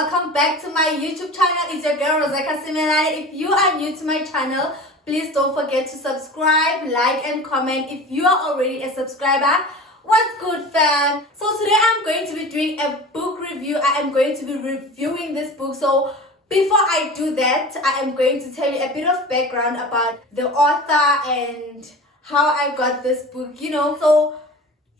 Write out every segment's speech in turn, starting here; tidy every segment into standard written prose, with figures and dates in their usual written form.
welcome back to my YouTube channel. It's your girl Roseka Simelane. If you are new to my channel, please don't forget to subscribe, like and comment. If you are already a subscriber, what's good, fam? So today I'm going to be doing a book review. I am going to be reviewing this book. So before I do that, I am going to tell you a bit of background about the author and how I got this book, So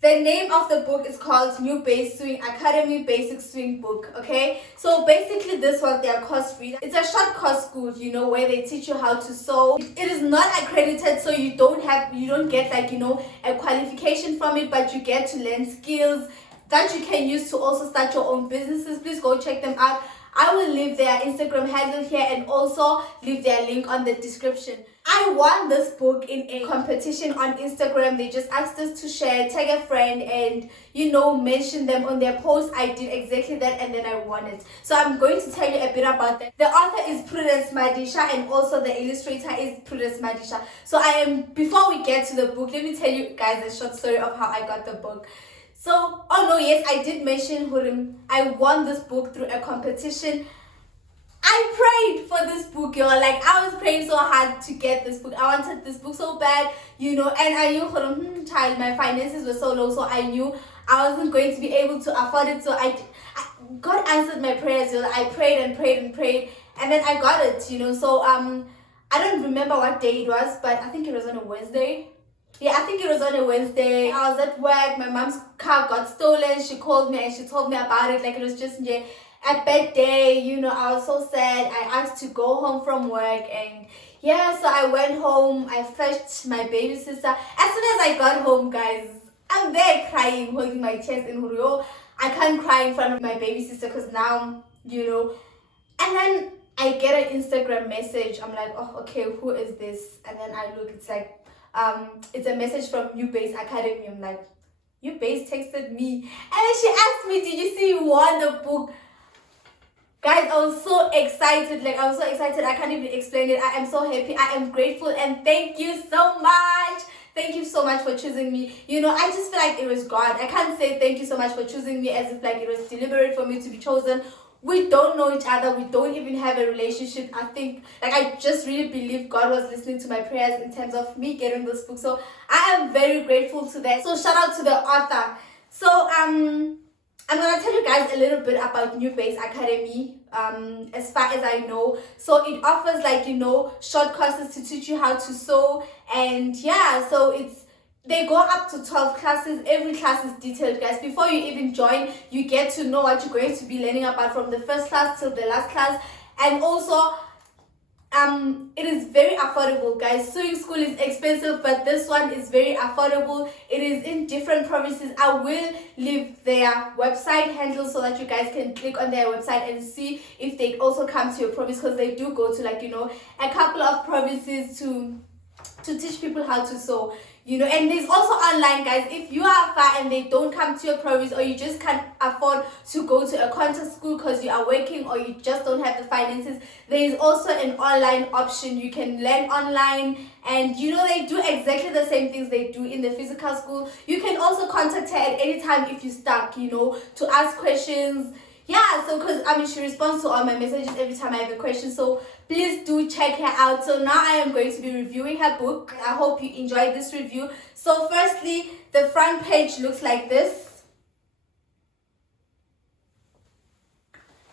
the name of the book is called Nubase Swing Academy Basic Swing Book, okay? So basically this was their course read. It's a short course school, where they teach you how to sew. It is not accredited, so you don't get a qualification from it, but you get to learn skills that you can use to also start your own businesses. Please go check them out. I will leave their Instagram handle here and also leave their link on the description. I won this book in a competition on Instagram. They just asked us to share, tag a friend and, mention them on their post. I did exactly that and then I won it. So I'm going to tell you a bit about that. The author is Prudence Madisha and also the illustrator is Prudence Madisha. So before we get to the book, let me tell you guys a short story of how I got the book. So, I did mention Hurim. I won this book through a competition. I prayed for this book, y'all. Like, I was praying so hard to get this book. I wanted this book so bad, and I knew, child, my finances were so low, so I knew I wasn't going to be able to afford it. So God answered my prayers, y'all. I prayed and prayed and prayed, and then I got it, So, I don't remember what day it was, but I think it was on a Wednesday. Yeah, I think it was on a Wednesday. I was at work. My mom's car got stolen. She called me and she told me about it. Like, it was just a bad day. I was so sad. I asked to go home from work. And yeah, so I went home. I fetched my baby sister. As soon as I got home, guys, I'm there crying, holding my chest in Hurio. I can't cry in front of my baby sister because now, And then I get an Instagram message. I'm like, oh, okay, who is this? And then I look, it's like, it's a message from Nubase Academy. I'm like, Nubase texted me and then she asked me, did you see you won the book? Guys, I was so excited. I can't even explain it. I am so happy. I am grateful and thank you so much. Thank you so much for choosing me. I just feel like it was God. I can't say thank you so much for choosing me as if like it was deliberate for me to be chosen. We don't know each other. We don't even have a relationship. I just really believe God was listening to my prayers in terms of me getting this book. So I am very grateful to that. So shout out to the author. So I'm gonna tell you guys a little bit about Nubase Academy. As far as I know, so it offers short courses to teach you how to sew, and yeah, so they go up to 12 classes. Every class is detailed, guys. Before you even join, you get to know what you're going to be learning about from the first class till the last class. And also, it is very affordable, guys. Sewing school is expensive, but this one is very affordable. It is in different provinces. I will leave their website handle so that you guys can click on their website and see if they also come to your province, because they do go to a couple of provinces to teach people how to sew, and there's also online, guys. If you are far and they don't come to your province, or you just can't afford to go to a contact school because you are working or you just don't have the finances, there is also an online option. You can learn online, and they do exactly the same things they do in the physical school. You can also contact her at any time if you're stuck, to ask questions. Yeah, so because she responds to all my messages every time I have a question, so please do check her out. So now I am going to be reviewing her book. I hope you enjoyed this review. So firstly, the front page looks like this.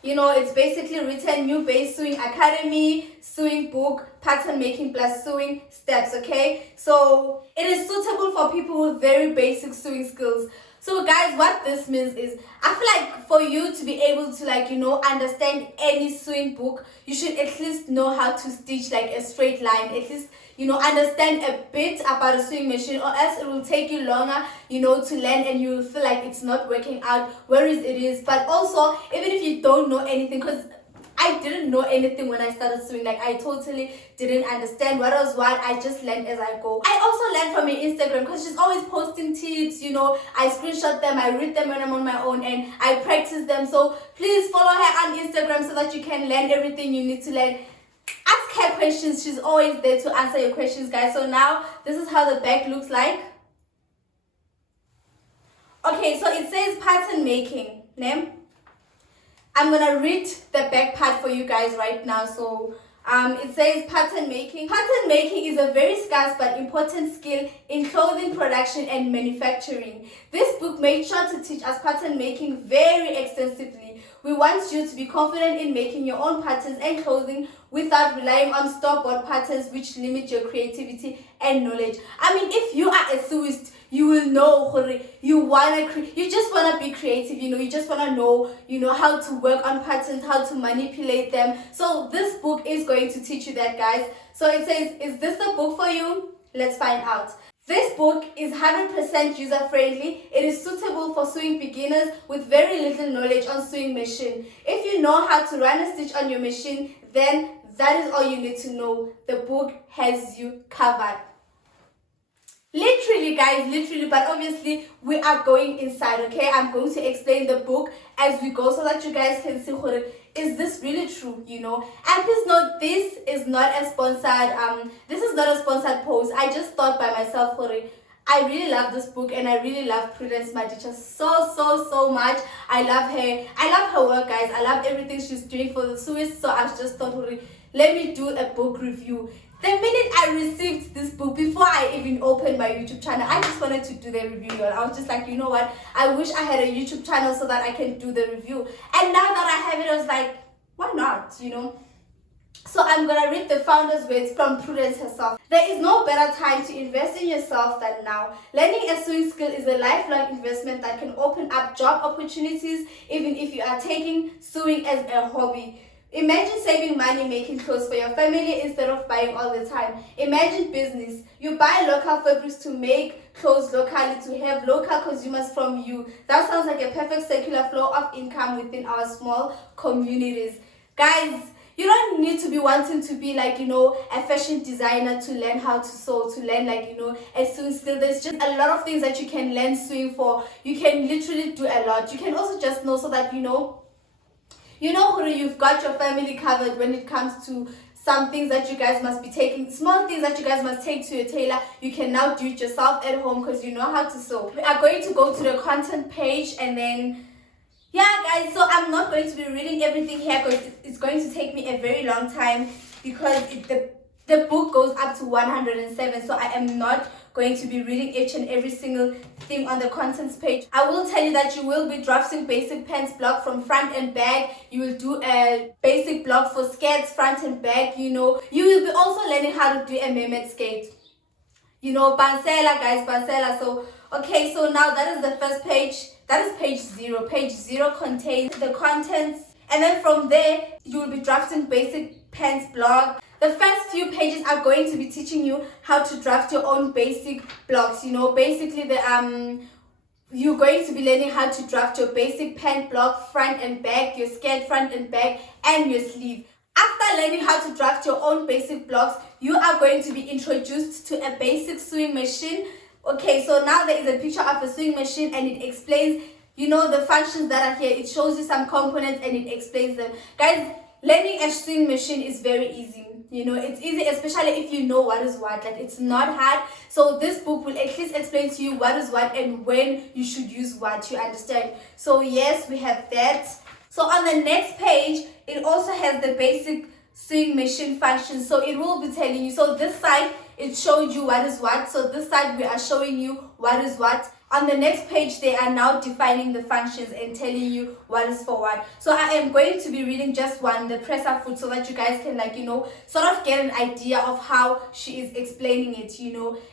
It's basically written Nubase Sewing Academy, Sewing Book, Pattern Making plus Sewing Steps, okay? So it is suitable for people with very basic sewing skills. So guys, what this means is, I feel like for you to be able to understand any sewing book, you should at least know how to stitch a straight line, at least understand a bit about a sewing machine, or else it will take you longer to learn and you will feel like it's not working out, whereas it is. But also, even if you don't know anything, because I didn't know anything when I started sewing. I totally didn't understand what was what. I just learned as I go. I also learned from her Instagram because she's always posting tips, I screenshot them, I read them when I'm on my own, and I practice them. So please follow her on Instagram so that you can learn everything you need to learn. Ask her questions. She's always there to answer your questions, guys. So now, this is how the back looks like. Okay, so it says pattern making. Name. I'm gonna read the back part for you guys right now. So it says pattern making. Pattern making is a very scarce but important skill in clothing production and manufacturing. This book made sure to teach us pattern making very extensively. We want you to be confident in making your own patterns and clothing without relying on store-bought patterns which limit your creativity and knowledge. I mean, if you are a sewist, you will know you just wanna be creative, you just wanna know, how to work on patterns, how to manipulate them. So this book is going to teach you that, guys. So it says, is this the book for you? Let's find out. This book is 100% user-friendly. It is suitable for sewing beginners with very little knowledge on sewing machine. If you know how to run a stitch on your machine, then that is all you need to know. The book has you covered. Literally, guys, literally, but obviously we are going inside, okay? I'm going to explain the book as we go so that you guys can see, is this really true, And please note, this is not a sponsored post. I just thought by myself, I really love this book and I really love Prudence Madisha so much. I love her work, guys. I love everything she's doing for the Swiss. So I just thought, let me do a book review. The minute I received this book, before I even opened my YouTube channel, I just wanted to do the review. I was just like, you know what? I wish I had a YouTube channel so that I can do the review. And now that I have it, I was like, why not, So I'm going to read the founder's words from Prudence herself. There is no better time to invest in yourself than now. Learning a sewing skill is a lifelong investment that can open up job opportunities even if you are taking sewing as a hobby. Imagine saving money making clothes for your family instead of buying all the time. Imagine business. You buy local fabrics to make clothes locally to have local consumers from you. That sounds like a perfect circular flow of income within our small communities. Guys, you don't need to be wanting to be like, a fashion designer to learn how to sew, to learn a sewing skill. There's just a lot of things that you can learn sewing for. You can literally do a lot. You can also just know so that you've got your family covered when it comes to some things that you guys must be taking, small things that you guys must take to your tailor. You can now do it yourself at home because you know how to sew. We are going to go to the content page and then, yeah, guys, so I'm not going to be reading everything here because it's going to take me a very long time because the book goes up to 107, so I am not going to be reading each and every single thing on the contents page. I will tell you that you will be drafting basic pants block from front and back. You will do a basic block for skirts front and back, You will be also learning how to do a mermaid skate. Pansela, guys, pansela. So, okay, so now that is the first page. That is page 0. Page 0 contains the contents. And then from there, you will be drafting basic pants block. The first few pages are going to be teaching you how to draft your own basic blocks. Basically you're going to be learning how to draft your basic pant block front and back, your skirt front and back, and your sleeve. After learning how to draft your own basic blocks, you are going to be introduced to a basic sewing machine. Okay, so now there is a picture of a sewing machine and it explains, the functions that are here. It shows you some components and it explains them. Guys, learning a sewing machine is very easy. It's easy, especially if you know what is what. Like, it's not hard. So this book will at least explain to you what is what and when you should use what, you understand? So yes, we have that. So on the next page, it also has the basic sewing machine functions. So it will be telling you. So this side, it showed you what is what. So this side, we are showing you what is what. On the next page, they are now defining the functions and telling you what is for what. So I am going to be reading just one, the presser foot, so that you guys can sort of get an idea of how she is explaining it,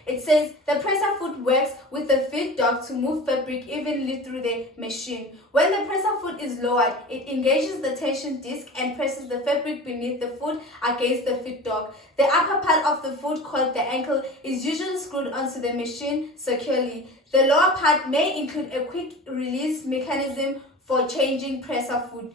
It says, the presser foot works with the feed dog to move fabric evenly through the machine. When the presser foot is lowered, it engages the tension disc and presses the fabric beneath the foot against the feed dog. The upper part of the foot, called the ankle, is usually screwed onto the machine securely. The lower part may include a quick release mechanism for changing presser foot,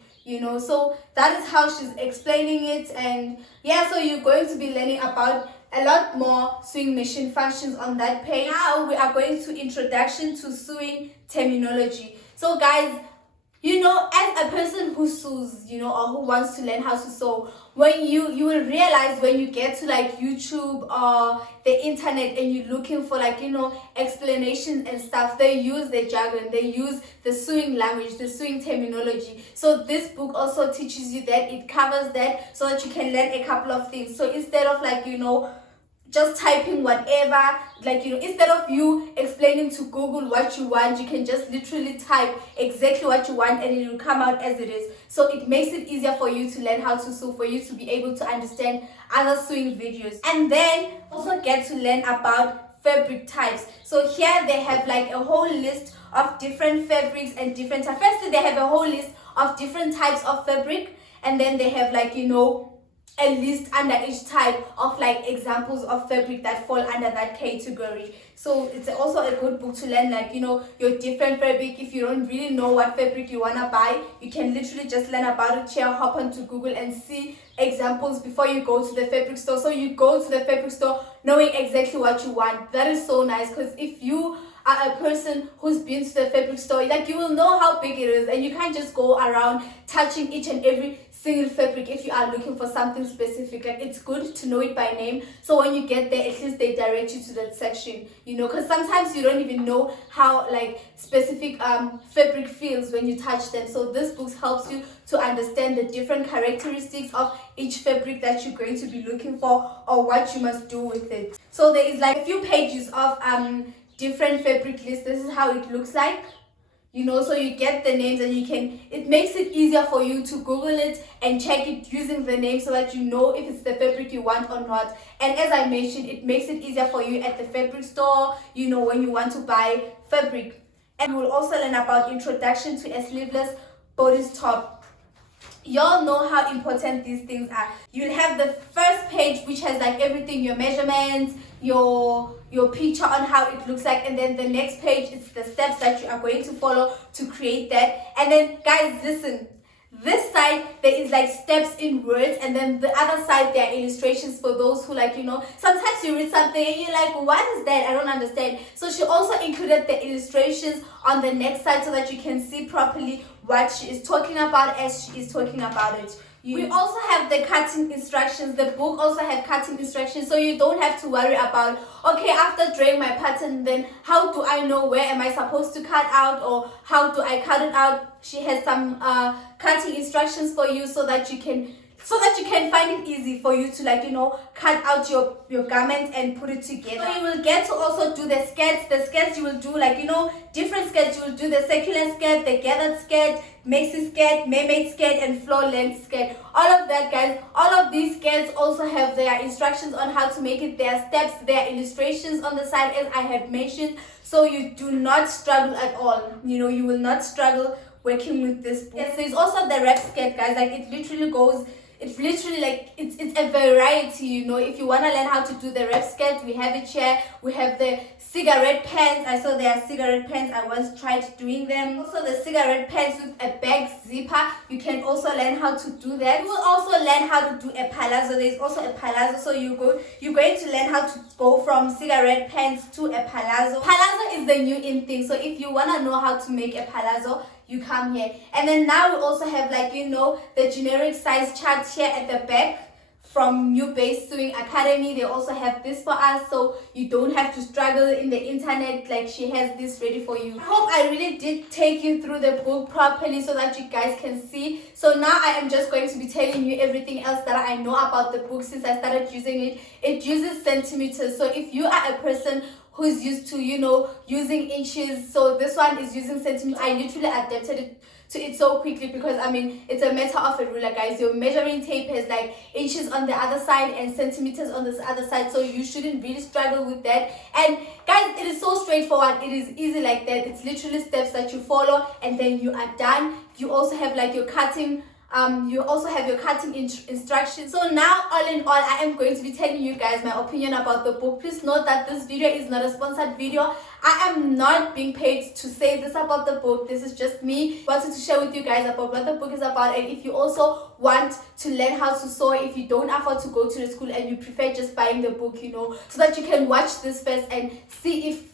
So that is how she's explaining it. And yeah, so you're going to be learning about a lot more sewing machine functions on that page. Now we are going to introduction to sewing terminology. So guys, You know, as a person who sews, you know, or who wants to learn how to sew, when you will realize when you get to like YouTube or the internet and you're looking for like, you know, explanations and stuff, they use the jargon, they use the sewing language, the sewing terminology. So this book also teaches you that, it covers that, so that you can learn a couple of things. So instead of like, you know, just typing whatever, like, you know, instead of you explaining to Google what you want, you can just literally type exactly what you want and it will come out as it is. So it makes it easier for you to learn how to sew, for you to be able to understand other sewing videos, and then also get to learn about fabric types. So here they have like a whole list of different fabrics and different types. Firstly, they have a whole list of different types of fabric, and then they have like, you know, a list under each type of like examples of fabric that fall under that category. So it's also a good book to learn, like, you know, your different fabric. If you don't really know what fabric you want to buy, you can literally just learn about it here, hop onto Google and see examples before you go to the fabric store. So you go to the fabric store knowing exactly what you want. That is so nice, because if you are a person who's been to the fabric store, like, you will know how big it is, and you can't just go around touching each and every single fabric if you are looking for something specific. Like, it's good to know it by name, so when you get there, at least they direct you to that section, you know, because sometimes you don't even know how like specific fabric feels when you touch them. So this book helps you to understand the different characteristics of each fabric that you're going to be looking for, or what you must do with it. So there is like a few pages of different fabric lists. This is how it looks like, you know, so you get the names, and you can, it makes it easier for you to Google it and check it using the name, so that you know if it's the fabric you want or not. And as I mentioned, it makes it easier for you at the fabric store, you know, when you want to buy fabric. And you will also learn about introduction to a sleeveless bodice top. Y'all know how important these things are. You'll have the first page, which has like everything, your measurements, your picture on how it looks like, and then the next page is the steps that you are going to follow to create that. And then guys, listen, this side there is like steps in words, and then the other side there are illustrations for those who, like, you know, sometimes you read something and you're like, what is that? I don't understand. So she also included the illustrations on the next side, so that you can see properly what she is talking about as she is talking about it. We also have the cutting instructions. The book also has cutting instructions, so you don't have to worry about, okay, after drawing my pattern, then how do I know where am I supposed to cut out, or how do I cut it out? She has some cutting instructions for you, so that you can find it easy for you to, like, you know, cut out your garment and put it together. So you will get to also do the skirts. The skirts you will do, like, you know, different skirts. You will do the circular skirt, the gathered skirt, maxi skirt, mermaid skirt, and floor length skirt. All of that, guys, all of these skirts also have their instructions on how to make it, their steps, their illustrations on the side, as I had mentioned, so you do not struggle at all. You know, you will not struggle working with this book. Yes, there's also the wrap skirt, guys. Like, it literally goes, it's literally like, it's a variety, you know. If you want to learn how to do the wrap skirt, we have it here. We have the cigarette pants. I saw there are cigarette pants. I once tried doing them. Also the cigarette pants with a back zipper. You can also learn how to do that. You will also learn how to do a palazzo. There's also a palazzo. So you're going to learn how to go from cigarette pants to a palazzo. Palazzo is the new in thing. So if you want to know how to make a palazzo, you come here. And then now we also have, like, you know, the generic size chart here at the back from Nubase Sewing Academy. They also have this for us, so you don't have to struggle in the internet. Like, she has this ready for you. I hope I really did take you through the book properly, so that you guys can see. So now I am just going to be telling you everything else that I know about the book since I started using it. It uses centimeters. So if you are a person who's used to, you know, using inches, so this one is using centimeters. I literally adapted it to it so quickly, because I mean, it's a matter of a ruler, guys. Your measuring tape has like inches on the other side and centimeters on this other side, so you shouldn't really struggle with that. And guys, it is so straightforward. It is easy like that. It's literally steps that you follow, and then you are done. You also have like your cutting instructions. So now, all in all, I am going to be telling you guys my opinion about the book. Please note that this video is not a sponsored video. I am not being paid to say this about the book. This is just me wanting to share with you guys about what the book is about. And if you also want to learn how to sew, if you don't afford to go to the school and you prefer just buying the book, you know, so that you can watch this first and see if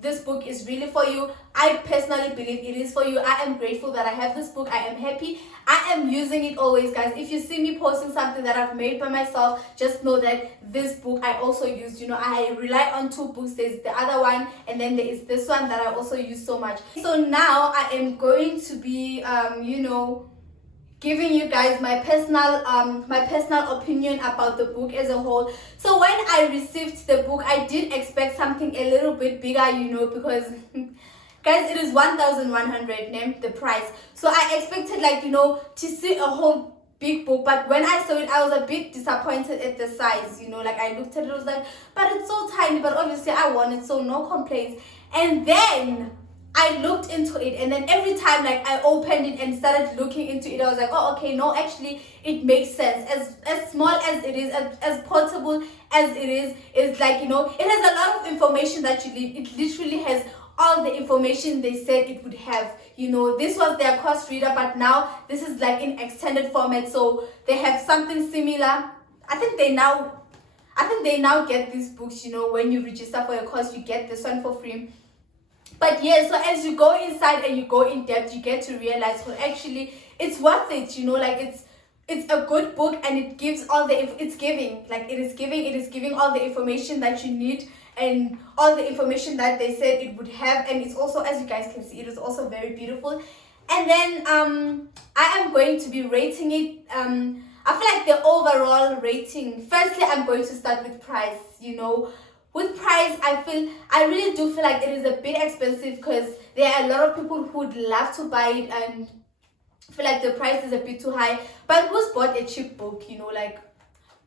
this book is really for you. I personally believe it is for you. I am grateful that I have this book. I am happy. I am using it always, guys. If you see me posting something that I've made by myself, just know that this book I also use. You know, I rely on 2 books. There's the other one, and then there is this one that I also use so much. So now I am going to be you know, giving you guys my personal opinion about the book as a whole. So when I received the book, I did expect something a little bit bigger, you know, because guys, it is 1,100 name the price. So I expected, like, you know, to see a whole big book, but when I saw it, I was a bit disappointed at the size, you know. Like, I looked at it, I was like, but it's so tiny, but obviously I want it, so no complaints. And then I looked into it, and then every time, like, I opened it and started looking into it, I was like, oh, okay, no, actually it makes sense. As small as it is, as portable as it is, it's like, you know, it has a lot of information that you need. It literally has all the information they said it would have. You know, this was their course reader, but now this is like in extended format, so they have something similar. I think they now get these books, you know, when you register for your course, you get this one for free. But yeah, so as you go inside and you go in depth, you get to realize, well, actually it's worth it, you know. Like, it's a good book, and it gives all the it is giving all the information that you need, and all the information that they said it would have. And it's also, as you guys can see, it is also very beautiful. And then I am going to be rating it. I feel like the overall rating, firstly, I'm going to start with price. You know, with price, I really do feel like it is a bit expensive, because there are a lot of people who would love to buy it and feel like the price is a bit too high. But who's bought a cheap book? You know, like,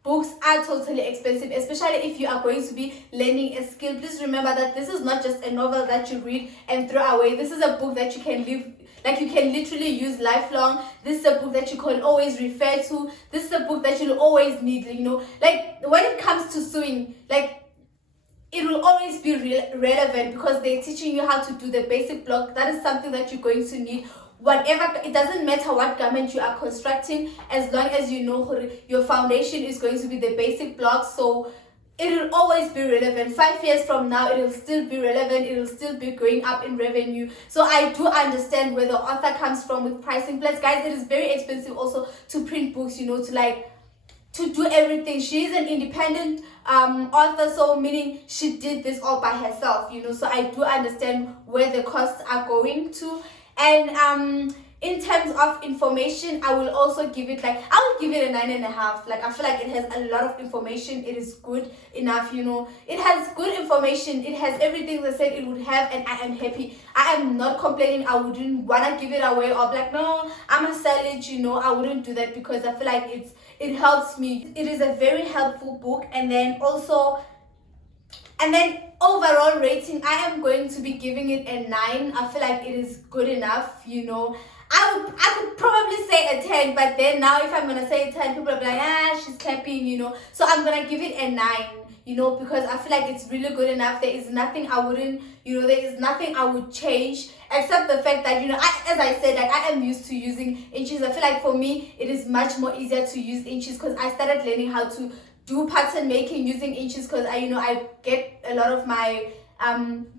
books are totally expensive, especially if you are going to be learning a skill. Please remember that this is not just a novel that you read and throw away. This is a book that you can live, like, you can literally use lifelong. This is a book that you can always refer to. This is a book that you'll always need, you know. Like, when it comes to sewing, like, it will always be relevant, because they're teaching you how to do the basic block. That is something that you're going to need. Whatever, it doesn't matter what garment you are constructing, as long as you know your foundation is going to be the basic block. So it will always be relevant. 5 years from now, it will still be relevant. It will still be going up in revenue. So I do understand where the author comes from with pricing. Plus, guys, it is very expensive also to print books, you know, to do everything. She is an independent author, so meaning she did this all by herself, you know. So I do understand where the costs are going to. And in terms of information, I will also give it, like, I will give it a 9.5. Like, I feel like it has a lot of information. It is good enough, you know. It has good information. It has everything they said it would have, and I am happy. I am not complaining. I wouldn't want to give it away, or be like, no, I'm gonna sell it, you know. I wouldn't do that, because I feel like it helps me. It is a very helpful book. And then overall rating, I am going to be giving it a 9. I feel like it is good enough, you know. I could probably say a 10, but then now if I'm gonna say a 10, people will be like, she's capping, you know. So I'm gonna give it a 9, you know, because I feel like it's really good enough. There is nothing I wouldn't, you know, there is nothing I would change, except the fact that, you know, as I said, like, I am used to using inches. I feel like for me it is much more easier to use inches, because I started learning how to do pattern making using inches, because I get a lot of my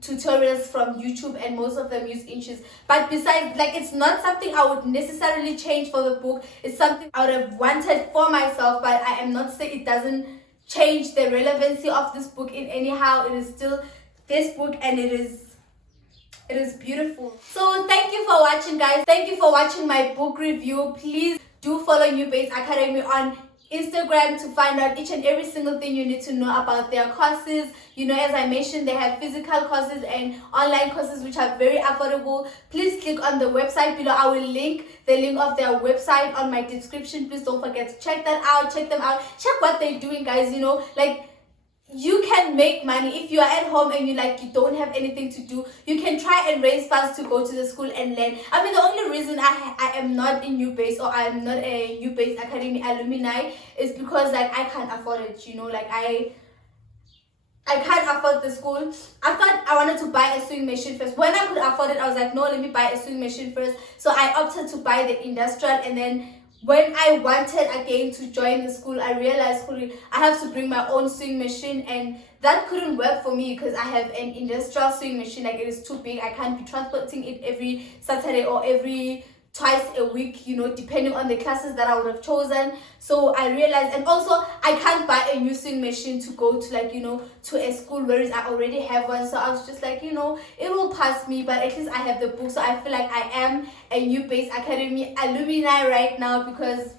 tutorials from YouTube, and most of them use inches. But besides, like, it's not something I would necessarily change for the book. It's something I would have wanted for myself, but I am not saying it doesn't change the relevancy of this book in anyhow. It is still this book, and it is beautiful. So thank you for watching, guys. Thank you for watching my book review. Please do follow Nubase Academy on Instagram to find out each and every single thing you need to know about their courses. You know, as I mentioned, they have physical courses and online courses, which are very affordable. Please click on the website below. I will link the link of their website on my description. Please don't forget to check that out. Check them out. Check what they're doing, guys. You know, like, you can make money if you are at home and you don't have anything to do. You can try and raise funds to go to the school and learn. I mean, the only reason I am not in Nubase, or I am not a Nubase Academy alumni, is because, like, I can't afford it, you know. Like, I can't afford the school. I thought I wanted to buy a sewing machine first. When I could afford it, I was like, no, let me buy a sewing machine first. So I opted to buy the industrial, and then when I wanted again to join the school, I realized I have to bring my own sewing machine, and that couldn't work for me because I have an industrial sewing machine. Like, it is too big. I can't be transporting it every Saturday or every twice a week, you know, depending on the classes that I would have chosen. So I realized, and also I can't buy a new sewing machine to go to, like, you know, to a school, whereas I already have one. So I was just like, you know, it will pass me, but at least I have the book. So I feel like I am a Nubase Academy alumni right now, because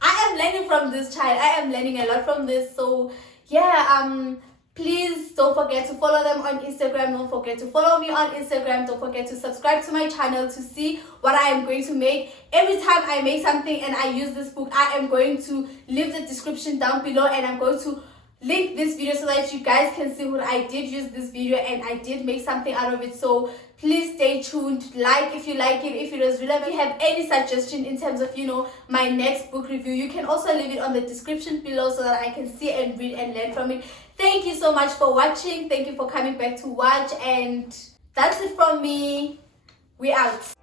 I am learning from this child. I am learning a lot from this. So yeah, please don't forget to follow them on Instagram. Don't forget to follow me on Instagram. Don't forget to subscribe to my channel to see what I am going to make. Every time I make something and I use this book, I am going to leave the description down below, and I'm going to link this video so that you guys can see what I did use this video and I did make something out of it. So please stay tuned. Like if you like it, if it was relevant. If you have any suggestion in terms of, you know, my next book review, you can also leave it on the description below so that I can see and read and learn from it. Thank you so much for watching. Thank you for coming back to watch, and that's it from me. We out.